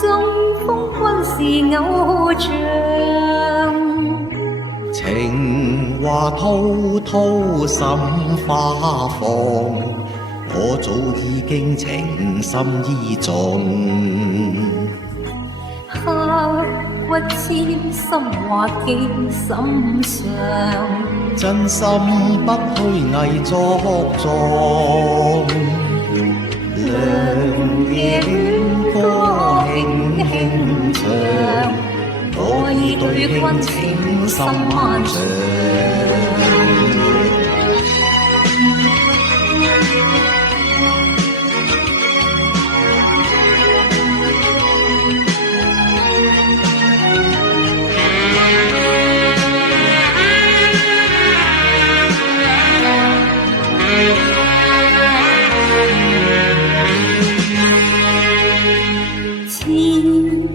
中風君是偶像。情話滔滔心花放，我早已經情深意重。刻骨千心話記心上，真心不虛偽作狀。良夜戀歌輕輕唱，我已對君情深萬丈。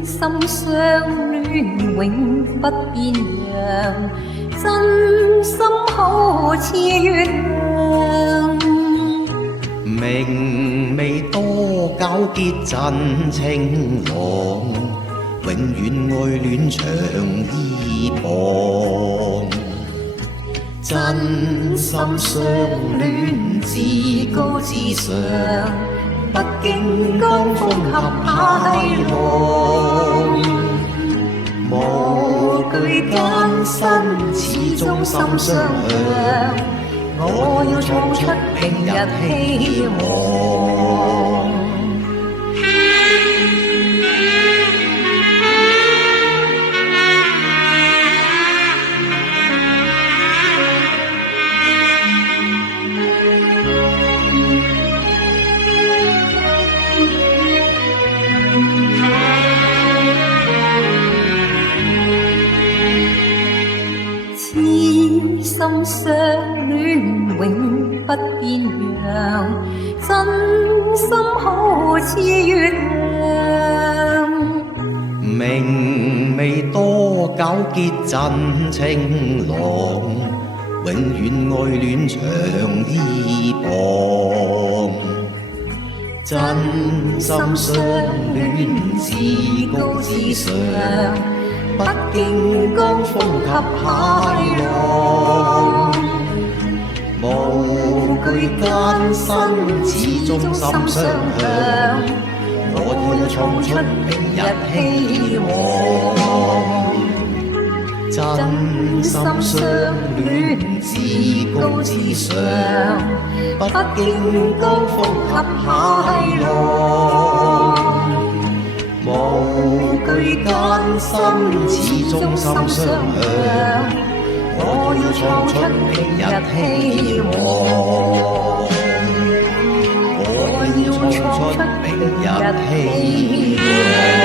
心相戀永不變樣，真心好似月亮。明媚多皎潔真情郎，永遠愛戀長依傍。真心相戀至高至上，不經江風合派浪，無懼艱辛，始終心相向。我要創出明日希望。心相戀永不變樣，真心好似月亮。明媚多皎潔真情郎，永遠愛戀長依傍。真心相戀至高至上，不經江風及海浪，無懼艱辛，始終心相向。我要創出明日希望。真心相戀至高至上，不經江風及海浪。無懼艱辛，始終心相向。我要創出明日希望。我要創出明日希望。